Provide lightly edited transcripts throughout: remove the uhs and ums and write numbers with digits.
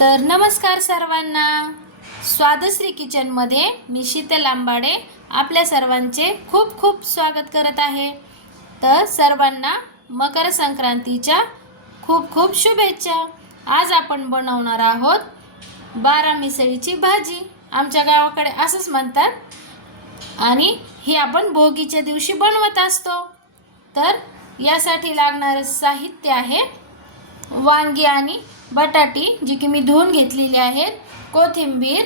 तर नमस्कार सर्वांना, स्वादश्री किचनमध्ये मी शीतल आंबाडे आपल्या सर्वांचे खूप खूप स्वागत करत आहे। तर सर्वांना मकर संक्रांतीच्या खूप खूप शुभेच्छा। आज आपण बनवणार आहोत बारा मिसळीची भाजी, आमच्या गावाकडे असंच म्हणतात आणि ही आपण भोगीच्या दिवशी बनवत असतो। तर यासाठी लागणारे साहित्य आहे वांगी आणि बटाटी जी की मी धुवून घेतलेली आहेत, कोथिंबीर,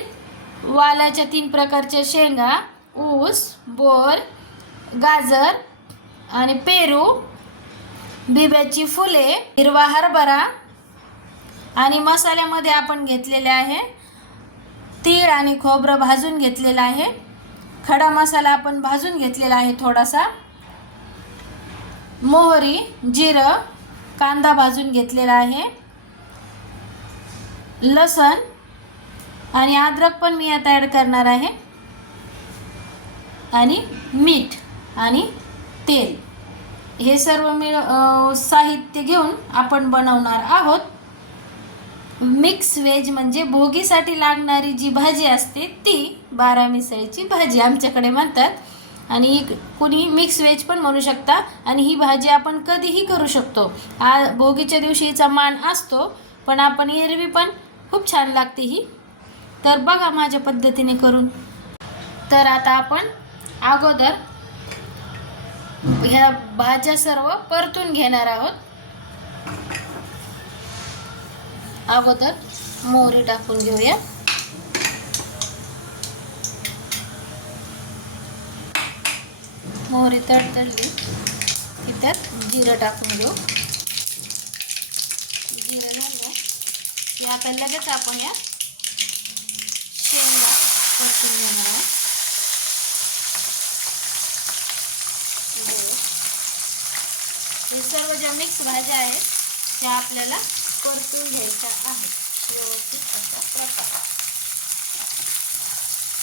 वालाच्या 3 प्रकारच्या शेंगा, ऊस, बोर, गाजर आणि पेरू, बिब्याची फुले, हिरवा हरभरा आणि मसाल्यामध्ये आपण घेतलेले आहे तीळ आणि खोबरं भाजून घेतलेलं आहे, खडा मसाला आपण भाजून घेतलेला आहे थोडासा, मोहरी, जिरं, कांदा भाजून घेतलेला आहे, लसण आणि अद्रक पण मी आता ॲड करणार आहे, आणि मीठ आणि तेल हे सर्व साहित्य घेऊन आपण बनवणार आहोत मिक्स व्हेज, म्हणजे भोगीसाठी लागणारी जी भाजी असते ती बारा मिसळीची भाजी आमच्याकडे म्हणतात, आणि कुणी मिक्स व्हेज पण म्हणू शकता। आणि ही भाजी आपण कधीही करू शकतो। भोगीच्या दिवशी हिचा मान असतो, पण आपण एरवी पण खूप छान लागते ही। तर बघा माझ्या पद्धतीने करून। तर आता आपण अगोदर ह्या भाज्या सर्व परतून घेणार आहोत। अगोदर मोहरी टाकून घेऊया, मोहरी तडतडली की त्यात जिरं टाकून घेऊ, जिरं झालं की आता लगेच आपण या शेंगा परतून घेणार आहोत। हे सर्व ज्या मिक्स भाज्या आहेत त्या आपल्याला परतून घ्यायच्या आहेत व्यवस्थित अशा प्रकारे।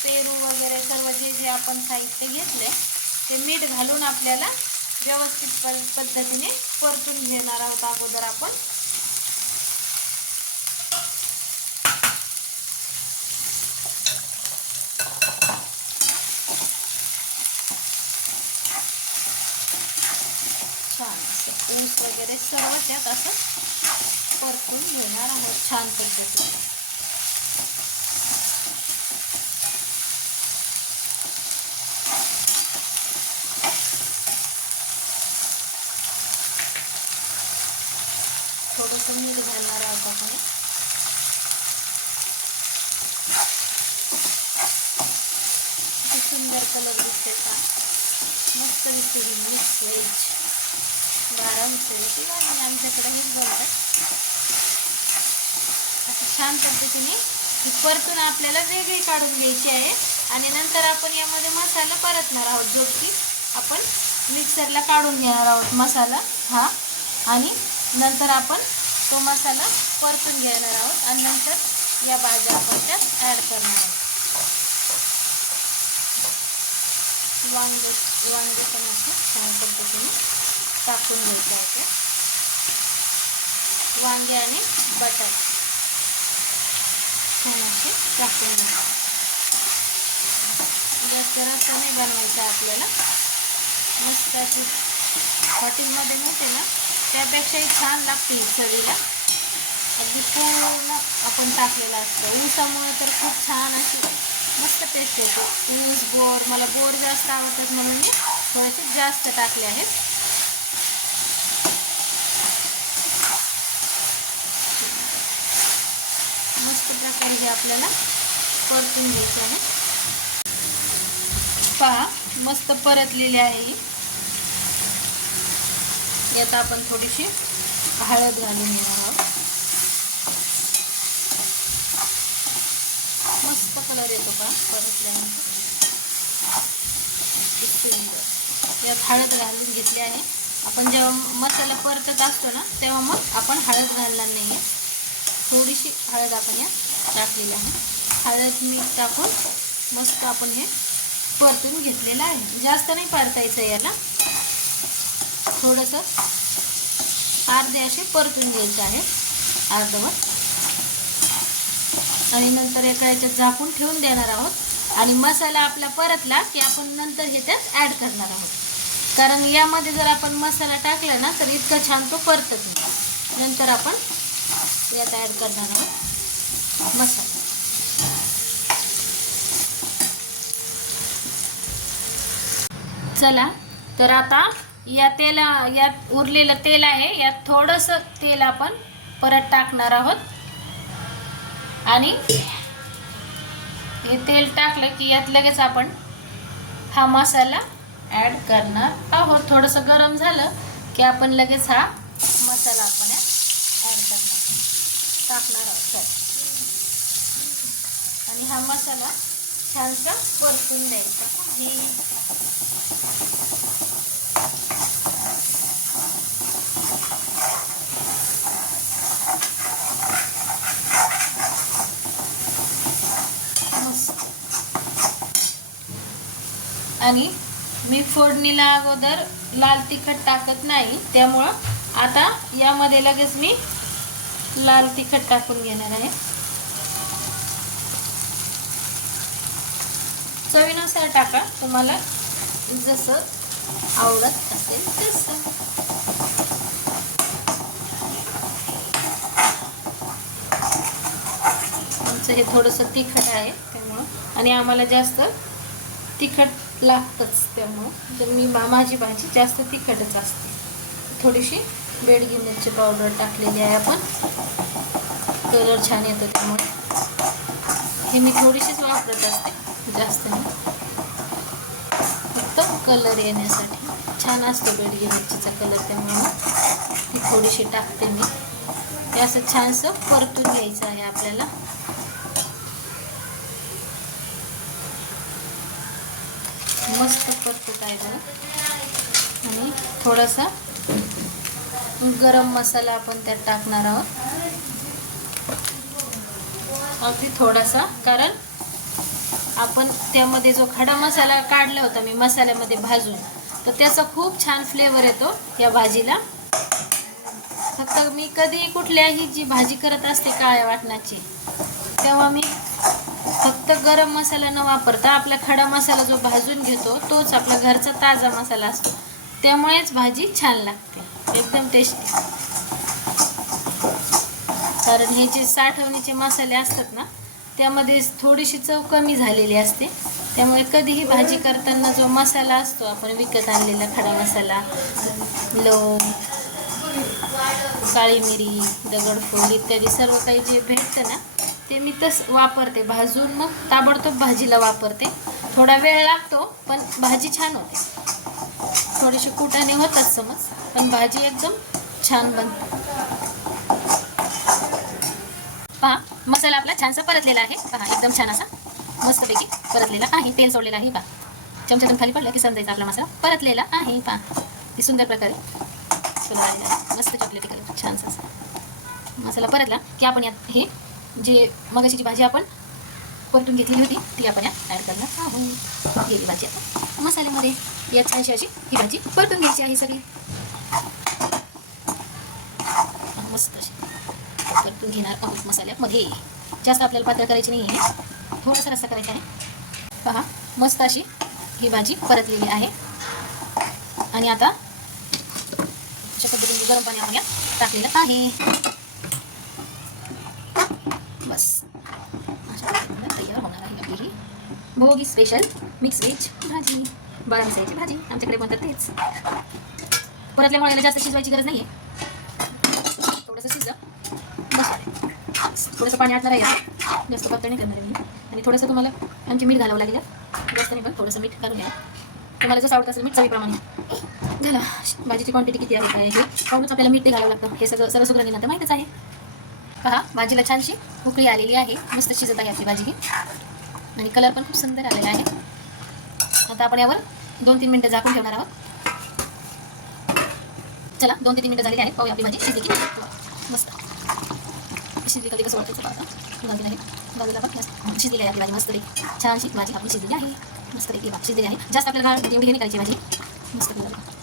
पेरू वगैरे सर्व जे आपण साहित्य घेतले ते मीठ घालून आपल्याला व्यवस्थित पद्धतीने परतून घेणार आहोत अगोदर आपण। छान असं ऊस वगैरे सर्व त्यात असं परतून घेणार आहोत छान पद्धतीने। थोडंसं मीठ घालणार आहोत आपण। किती सुंदर कलर दिसते का, मस्त दिसते ही मिक्स व्हेज बारा मिसळीची भाजी, आमच्याकडे हेच बोलतात। असं छान पद्धतीने ही परतून आपल्याला वेगळी काढून घ्यायची आहे, आणि नंतर आपण यामध्ये मसाला परतणार आहोत जो की आपण मिक्सरला काढून घेणार आहोत मसाला हा, आणि नंतर आपण तो मसाला परतून घेणार आहोत, आणि नंतर या भाज्या आपण त्यात ॲड करणार आहोत। वांगे पण असं छान पद्धतीने टाकून घ्यायचे आपण, वांगे आणि बटाटे छान असे टाकून घ्यायचे। जास्त रस्सा नाही बनवायचा आपल्याला, मस्त अशी हॉटेलमध्ये मिळते ना त्यापेक्षाही छान लागते चवीला, अगदी पूर्ण आपण टाकलेलं असतं। ऊसामुळे तर खूप छान अशी मस्त टेस्ट येते। ऊस, बोर, मला बोर जास्त आवडतात म्हणून मी थोडेसे जास्त टाकले आहेत। मस्त प्रकारे हे आपल्याला परतून घ्यायचे आहे। पहा मस्त परतलेली आहे ही। यात आपण थोडीशी हळद घालून घेणार आहोत, मस्त कलर येतो का परतल्यानंतर। यात हळद घालून घेतली आहे। आपण जेव्हा मसाला परतत असतो ना तेव्हा मग आपण हळद घालणार नाही आहे, थोडीशी हळद आपण यात टाकलेली आहे। हळद मीठ टाकून मस्त आपण हे परतून घेतलेलं आहे। जास्त नाही परतायचं याला, थोडंसं अर्धे असे परतून घ्यायचे आहे, अर्धवट। आणि नंतर एका ह्याच्यात झाकून ठेवून देणार आहोत. आणि मसाला आपला परतला की आपण नंतर हे त्यात ॲड करणार आहोत. कारण यामध्ये जर आपण मसाला टाकला ना तर इतकं छान तो परतत नाही. नंतर आपण यात ॲड करणार आहोत मसाला. चला, तर आता यात उरलेलं तेल आहे, यात थोडंसं तेल आपण परत टाकणार आहोत. आणि हे तेल टाकलं की यात लगेच आपण हा मसाला ॲड करणार आहोत. थोडंसं गरम झालं की आपण लगेच हा मसाला आपण ॲड टाकणार आहोत. आणि हा मसाला छानसा परतून द्यायचा आहे. आणि मी फोडणीला अगोदर लाल तिखट टाकत नाही, त्यामुळं आता यामध्ये लगेच मी लाल तिखट टाकून घेणार आहे. चवीनुसार टाका, तुम्हाला जसं आवडत असेल तसं. आमचं हे थोडंसं तिखट आहे त्यामुळं, आणि आम्हाला जास्त तिखट लागतंच, त्यामुळं तर माझी भाजी जास्त तिखटच असते. थोडीशी बेडगी मिरची पावडर टाकलेली आहे आपण, कलर छान येतो त्यामुळे. हे मी थोडीशीच वापरत असते, जास्त नाही, फक्त कलर येण्यासाठी. छान असतो बेडगी मिरचीचा कलर, त्यामुळे ती थोडीशी टाकते मी. हे असं छानसं परतून घ्यायचं आहे आपल्याला. मस्त परतत आहे बघा. आणि थोडासा गरम मसाला आपण त्यात टाकणार आहोत, अगदी थोडासा. कारण आपण त्यामध्ये जो खडा मसाला काढला होता मी मसाल्यामध्ये भाजून, तर त्याचा खूप छान फ्लेवर येतो या भाजीला. फक्त मी कधी कुठल्याही जी भाजी करत असते काळ्या वाटणाची, तेव्हा मी फक्त गरम मसाला न वापरता आपला खडा मसाला जो भाजून घेतो तोच आपला घरचा ताजा मसाला असतो, त्यामुळेच भाजी छान लागते, एकदम टेस्टी. कारण हे जे साठवणीचे मसाले असतात ना, त्यामध्ये थोडीशी चव कमी झालेली असते. त्यामुळे कधीही भाजी करताना जो मसाला असतो आपण विकत आणलेला खडा मसाला, लवंग, काळी मिरी, दगडफूल इत्यादी सर्व काही जे भेटतं ना, ते मी तसं वापरते भाजून, मग ताबडतोब भाजीला वापरते. थोडा वेळ लागतो पण भाजी छान होते. थोडीशी कुटाने होतात समज, पण भाजी एकदम छान बनते. पहा, मसाला आपला छानसा परतलेला आहे. पहा, एकदम छान असा मस्तपैकी परतलेला आहे. तेल सोडलेलं आहे. पहा, चमच्यातून खाली पडलं की समजायचं आपला मसाला परतलेला आहे. पहा, ही सुंदर प्रकारे कलर आलेला आहे, मस्त चॉकलेटी कलर, छानसा असा मसाला परतला की आपण यात हे जे मगाशी जी भाजी आपण परतून घेतलेली होती ती आपण यात ॲड करणार आहोत. गेली भाजी आता मसाल्यामध्ये. यात छानशी अशी ही भाजी परतून घ्यायची आहे सगळी, मस्त अशी परतून घेणार आहोत मसाल्यामध्ये. जास्त आपल्याला पातळ करायची नाही आहे, थोडासा रस्सा करायचा आहे. पहा, मस्त अशी ही भाजी परतलेली आहे. आणि आता अशा पद्धतीने गरम पाणी आपण यात टाकलेलं आहे. बस अशा पद्धतीने तयार होणार आहे आपली ही भोगी स्पेशल मिक्स व्हेज भाजी, बारा मसाल्याची भाजी आमच्याकडे म्हणतात तेच. परतल्यामुळे याला जास्त शिजवायची गरज नाही आहे, थोडंसं शिजलं बस. थोडंसं पाणी आटणार आहे, जास्त पातळ नाही करणार मी. आणि थोडंसं तुम्हाला आणखी मीठ घालावं लागेल, जास्त नाही पण थोडंसं मीठ घालून घ्या. तुम्हाला जसं आवडत असेल मीठ चवीप्रमाणे. झालं, भाजीची क्वांटिटी किती आहे काय हे पाहूनच आपल्याला मीठ घालावं लागतं, हे सगळं सुगरणीला तर माहीतच आहे. पहा, भाजीला छानशी उकळी आलेली आहे, मस्त शिजत आहे आपली भाजी ही. आणि कलर पण खूप सुंदर आलेला आहे. आता आपण यावर 2-3 मिनटं झाकून ठेवणार आहोत. चला, 2 ते 3 मिनटं झालेली आहेत. पाहूया आपली भाजी शिजली की मस्त शिजली. कधी कसं वाटतं आता झालेलं आहे, बाजूला पण शिजलेली आहे आपली भाजी मस्तपैकी. छानशी भाजी आपली शिजलेली आहे, मस्तपैकी शिजलेली आहे. जास्त आपल्याला गाळ एवढी नाही करायची भाजी, मस्त.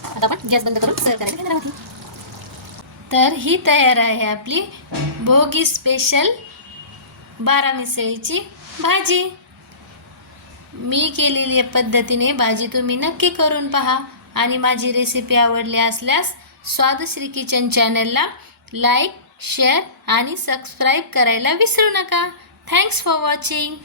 आता आपण गॅस बंद करून सर्व करायला घेणार आहोत. तर ही तयार आहे आपली भोगी स्पेशल बारा मिसळीची भाजी. मी केलेली पद्धतीने भाजी तुम्ही नक्की करून पहा आणि माझी रेसिपी आवडली असल्यास स्वादश्री किचन चॅनलला लाईक, शेअर आणि सबस्क्राईब करायला विसरू नका. Thanks for watching.